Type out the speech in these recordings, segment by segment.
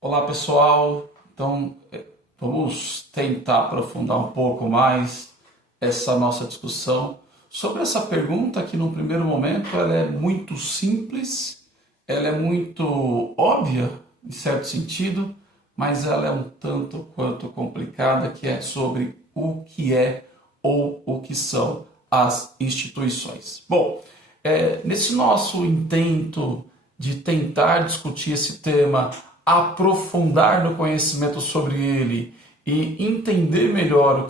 Olá pessoal, então vamos tentar aprofundar um pouco mais essa nossa discussão sobre essa pergunta que no primeiro momento ela é muito simples, ela é muito óbvia em certo sentido, mas ela é um tanto quanto complicada, que é sobre o que é ou o que são as instituições. Bom, nesse nosso intento de tentar discutir esse tema, aprofundar no conhecimento sobre ele e entender melhor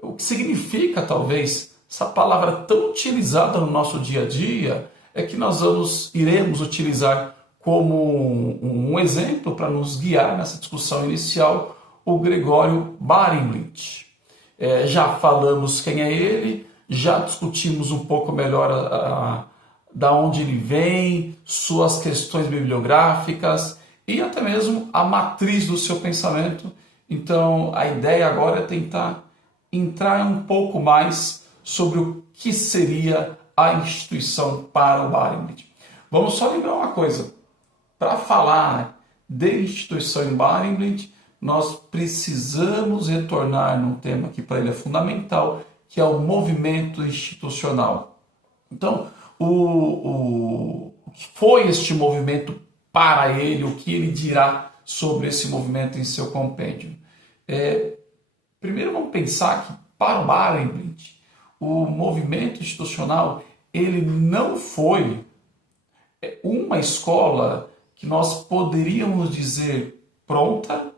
o que significa talvez essa palavra tão utilizada no nosso dia a dia, é que iremos utilizar como um exemplo para nos guiar nessa discussão inicial o Gregório Barenboim. Já falamos quem é ele, já discutimos um pouco melhor da onde ele vem, suas questões bibliográficas e até mesmo a matriz do seu pensamento. Então, a ideia agora é tentar entrar um pouco mais sobre o que seria a instituição para o Barenboim. Vamos só lembrar uma coisa: para falar de instituição em Barenboim, nós precisamos retornar num tema que para ele é fundamental, que é o movimento institucional. Então, o que foi este movimento para ele, o que ele dirá sobre esse movimento em seu compêndio? Primeiro vamos pensar que para o Barenboim, o movimento institucional ele não foi uma escola que nós poderíamos dizer pronta,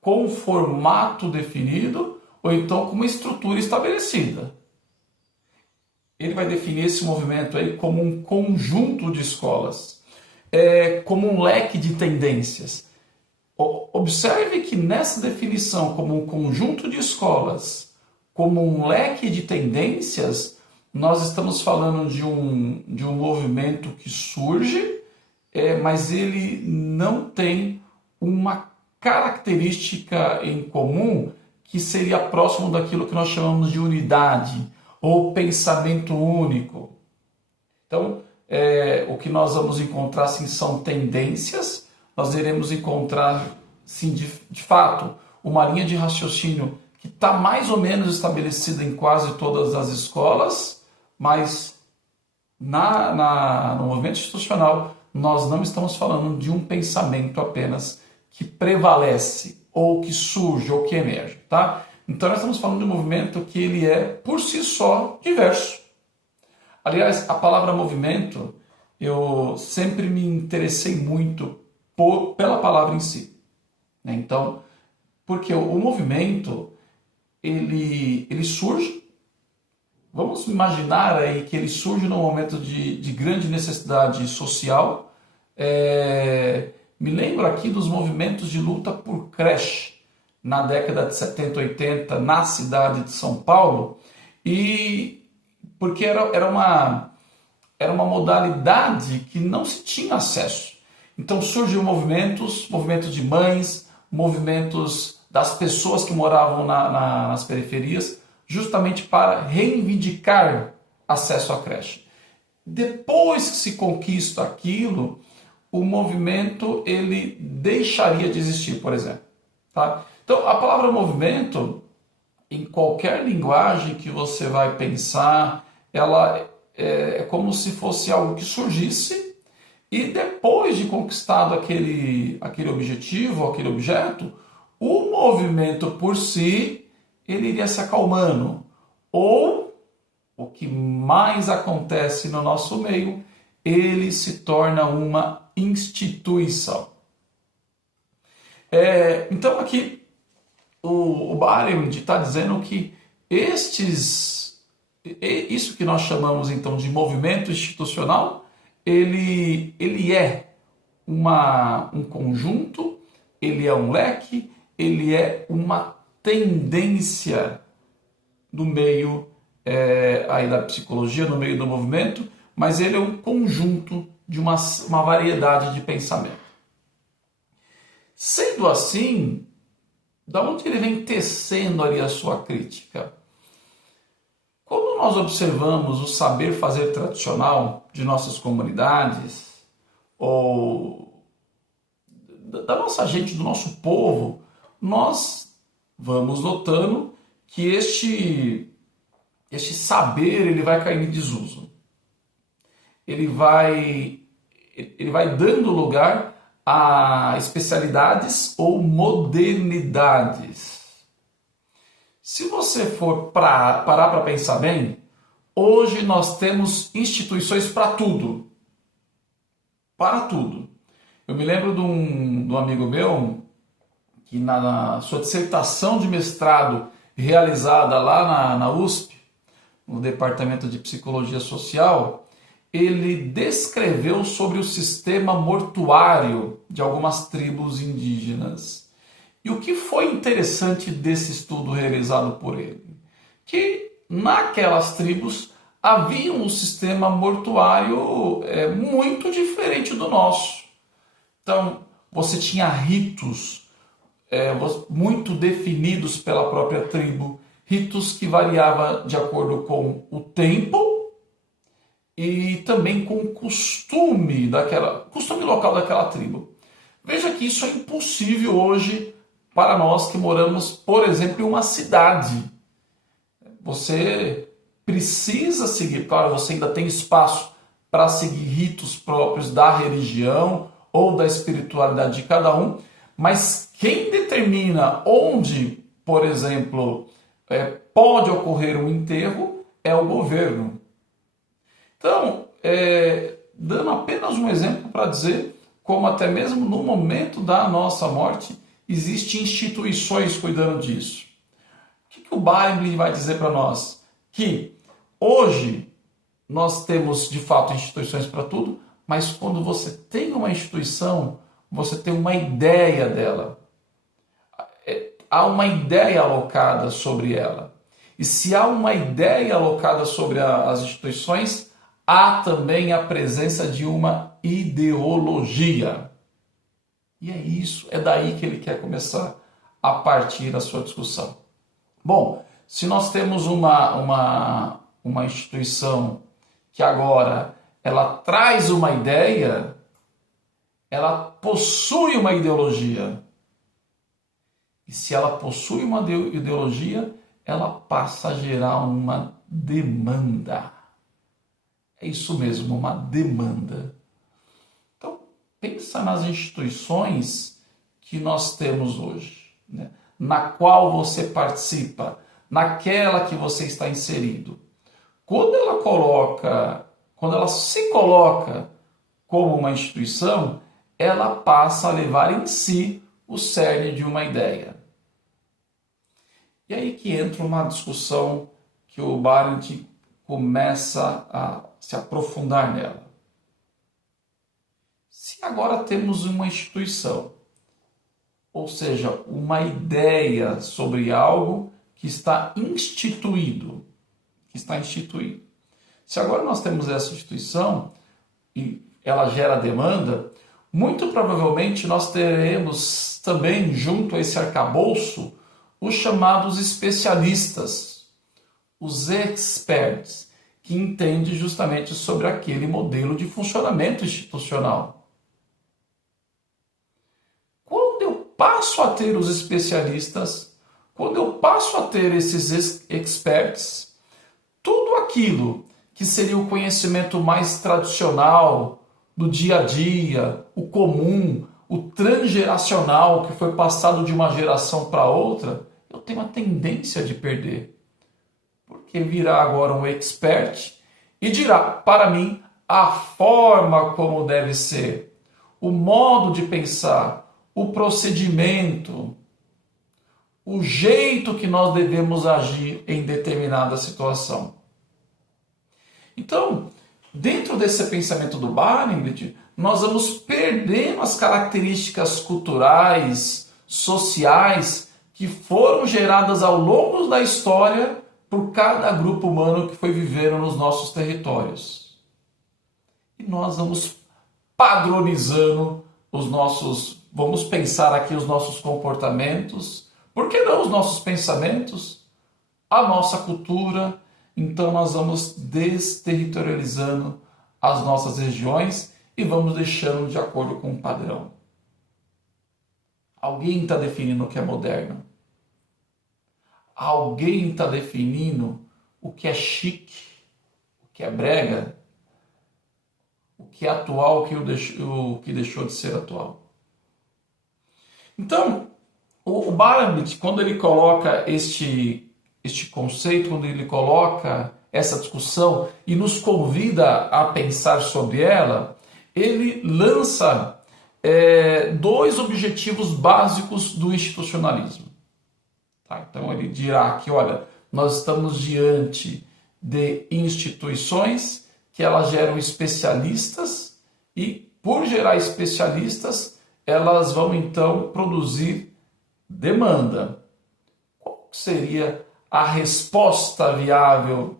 com um formato definido, ou então com uma estrutura estabelecida. Ele vai definir esse movimento aí como um conjunto de escolas, como um leque de tendências. Observe que nessa definição, como um conjunto de escolas, como um leque de tendências, nós estamos falando de um movimento que surge, mas ele não tem uma característica em comum que seria próximo daquilo que nós chamamos de unidade ou pensamento único. Então, o que nós vamos encontrar sim, são tendências, nós iremos encontrar sim, de fato, uma linha de raciocínio que está mais ou menos estabelecida em quase todas as escolas, mas no movimento institucional nós não estamos falando de um pensamento apenas que prevalece, ou que surge, ou que emerge, tá? Então nós estamos falando de um movimento que ele é, por si só, diverso. Aliás, a palavra movimento, eu sempre me interessei muito pela palavra em si. Né? Então, porque o movimento, ele surge, vamos imaginar aí que ele surge num momento de grande necessidade social. Me lembro aqui dos movimentos de luta por creche na década de 70, 80, na cidade de São Paulo, e porque era uma modalidade que não se tinha acesso. Então surgiam movimentos de mães, movimentos das pessoas que moravam nas periferias, justamente para reivindicar acesso à creche. Depois que se conquista aquilo, o movimento ele deixaria de existir, por exemplo. Tá? Então, a palavra movimento, em qualquer linguagem que você vai pensar, ela é como se fosse algo que surgisse e depois de conquistado aquele objetivo, aquele objeto, o movimento por si, ele iria se acalmando. Ou, o que mais acontece no nosso meio, ele se torna uma instituição. Então aqui o Barenboim está dizendo que isso que nós chamamos então de movimento institucional, ele é um conjunto, ele é um leque, ele é uma tendência no meio aí da psicologia, no meio do movimento, mas ele é um conjunto de uma variedade de pensamento. Sendo assim, da onde ele vem tecendo ali a sua crítica? Quando nós observamos o saber fazer tradicional de nossas comunidades, ou da nossa gente, do nosso povo, nós vamos notando que este saber ele vai cair em desuso. Ele vai dando lugar a especialidades ou modernidades. Se você for parar para pensar bem, hoje nós temos instituições para tudo. Para tudo. Eu me lembro de um amigo meu que na sua dissertação de mestrado realizada lá na USP, no Departamento de Psicologia Social, ele descreveu sobre o sistema mortuário de algumas tribos indígenas. E o que foi interessante desse estudo realizado por ele? Que naquelas tribos havia um sistema mortuário muito diferente do nosso. Então, você tinha ritos muito definidos pela própria tribo, ritos que variavam de acordo com o tempo e também com o costume local daquela tribo. Veja que isso é impossível hoje para nós que moramos, por exemplo, em uma cidade. Você precisa seguir, claro, você ainda tem espaço para seguir ritos próprios da religião ou da espiritualidade de cada um, mas quem determina onde, por exemplo, pode ocorrer um enterro é o governo. Então, dando apenas um exemplo para dizer como até mesmo no momento da nossa morte existem instituições cuidando disso. O que o Baring vai dizer para nós? Que hoje nós temos de fato instituições para tudo, mas quando você tem uma instituição, você tem uma ideia dela. Há uma ideia alocada sobre ela. E se há uma ideia alocada sobre as instituições, há também a presença de uma ideologia. E é isso, é daí que ele quer começar a partir da sua discussão. Bom, se nós temos uma instituição que agora ela traz uma ideia, ela possui uma ideologia. E se ela possui uma ideologia, ela passa a gerar uma demanda. É isso mesmo, uma demanda. Então, pensa nas instituições que nós temos hoje, né? Na qual você participa, naquela que você está inserido. Quando ela se coloca como uma instituição, ela passa a levar em si o cerne de uma ideia. E aí que entra uma discussão que o Baring começa a se aprofundar nela. Se agora temos uma instituição, ou seja, uma ideia sobre algo que está instituído, Se agora nós temos essa instituição e ela gera demanda, muito provavelmente nós teremos também, junto a esse arcabouço, os chamados especialistas, os experts, que entendem justamente sobre aquele modelo de funcionamento institucional. Quando eu passo a ter os especialistas, quando eu passo a ter esses experts, tudo aquilo que seria o conhecimento mais tradicional do dia a dia, o comum, o transgeracional que foi passado de uma geração para outra, eu tenho a tendência de perder. Porque virá agora um expert e dirá para mim a forma como deve ser, o modo de pensar, o procedimento, o jeito que nós devemos agir em determinada situação. Então, dentro desse pensamento do Baring, nós vamos perdendo as características culturais, sociais, que foram geradas ao longo da história por cada grupo humano que foi vivendo nos nossos territórios. E nós vamos padronizando vamos pensar aqui os nossos comportamentos, por que não os nossos pensamentos, a nossa cultura. Então nós vamos desterritorializando as nossas regiões e vamos deixando de acordo com um padrão. Alguém está definindo o que é moderno. Alguém está definindo o que é chique, o que é brega, o que é atual, o que deixou de ser atual. Então, o Barenblith, quando ele coloca este conceito, quando ele coloca essa discussão e nos convida a pensar sobre ela, ele lança dois objetivos básicos do institucionalismo. Tá? Então ele dirá que, olha, nós estamos diante de instituições que elas geram especialistas e, por gerar especialistas, elas vão então produzir demanda. Qual seria a resposta viável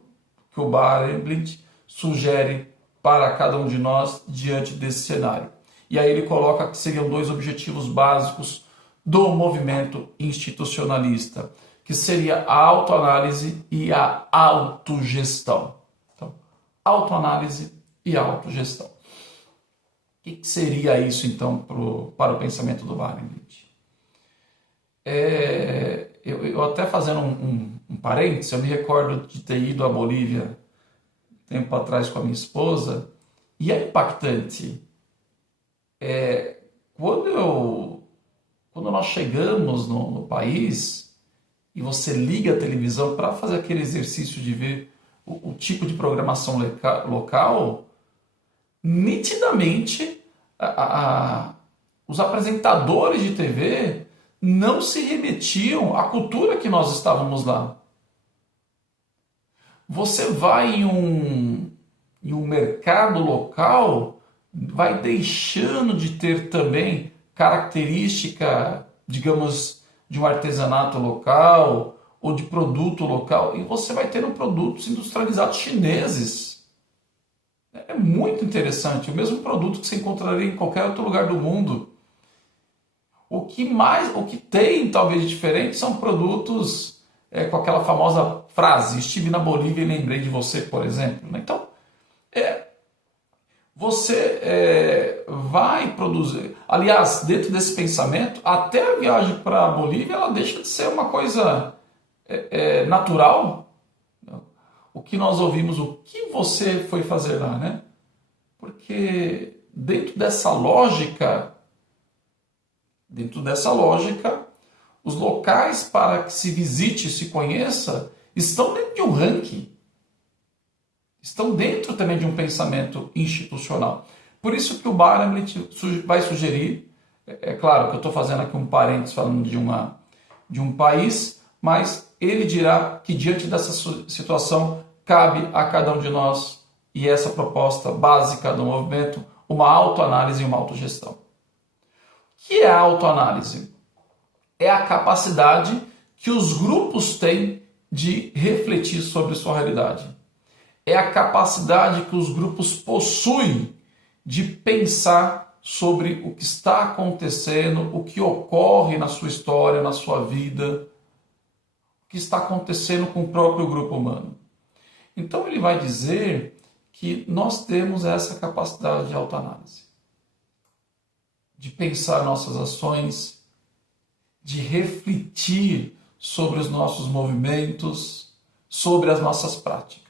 que o Barenblith sugere para cada um de nós diante desse cenário? E aí ele coloca que seriam dois objetivos básicos do movimento institucionalista, que seria a autoanálise e a autogestão. Então, autoanálise e autogestão. O que seria isso, então, para o pensamento do Barenblith? Eu até fazendo um parênteses, eu me recordo de ter ido à Bolívia tempo atrás com a minha esposa, e é impactante. Quando nós chegamos no país e você liga a televisão para fazer aquele exercício de ver o tipo de programação local, nitidamente os apresentadores de TV não se remetiam à cultura que nós estávamos lá. Você vai em um mercado local, vai deixando de ter também característica, digamos, de um artesanato local ou de produto local, e você vai tendo produtos industrializados chineses. É muito interessante, o mesmo produto que você encontraria em qualquer outro lugar do mundo. O que tem talvez de diferente são produtos com aquela famosa frase, estive na Bolívia e lembrei de você, por exemplo. Então, você vai produzir. Aliás, dentro desse pensamento, até a viagem para a Bolívia ela deixa de ser uma coisa natural. O que nós ouvimos, o que você foi fazer lá, né? Porque dentro dessa lógica, os locais para que se visite e se conheça estão dentro de um ranking. Estão dentro também de um pensamento institucional. Por isso que o Barenblith vai sugerir, é claro que eu estou fazendo aqui um parênteses falando de um país, mas ele dirá que diante dessa situação cabe a cada um de nós, e essa proposta básica do movimento, uma autoanálise e uma autogestão. O que é a autoanálise? É a capacidade que os grupos têm de refletir sobre sua realidade. É a capacidade que os grupos possuem de pensar sobre o que está acontecendo, o que ocorre na sua história, na sua vida, o que está acontecendo com o próprio grupo humano. Então ele vai dizer que nós temos essa capacidade de autoanálise, de pensar nossas ações, de refletir sobre os nossos movimentos, sobre as nossas práticas.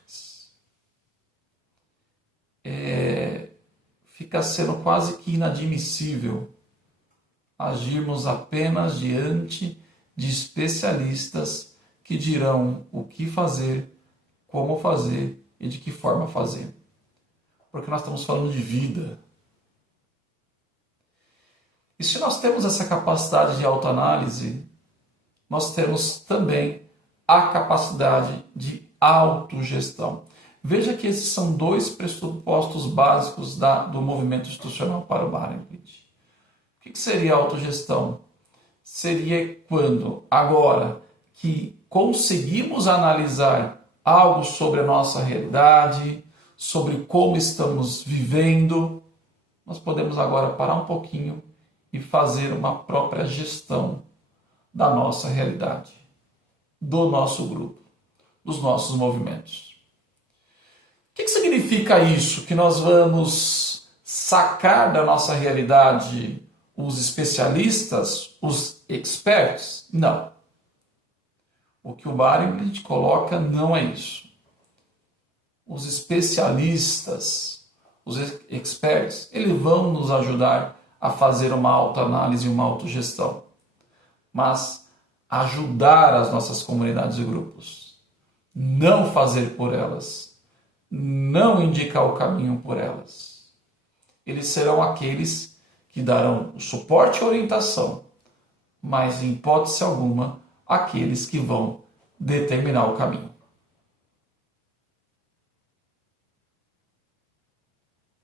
Fica sendo quase que inadmissível agirmos apenas diante de especialistas que dirão o que fazer, como fazer e de que forma fazer. Porque nós estamos falando de vida. E se nós temos essa capacidade de autoanálise, nós temos também a capacidade de autogestão. Veja que esses são dois pressupostos básicos do movimento institucional para o Barenblith. O que seria autogestão? Seria quando, agora que conseguimos analisar algo sobre a nossa realidade, sobre como estamos vivendo, nós podemos agora parar um pouquinho e fazer uma própria gestão da nossa realidade, do nosso grupo, dos nossos movimentos. O que significa isso? Que nós vamos sacar da nossa realidade os especialistas, os experts? Não. O que o Barenblid coloca não é isso. Os especialistas, os experts, eles vão nos ajudar a fazer uma autoanálise e uma autogestão. Mas ajudar as nossas comunidades e grupos. Não fazer por elas. Não indicar o caminho por elas. Eles serão aqueles que darão o suporte e orientação, mas em hipótese alguma, aqueles que vão determinar o caminho.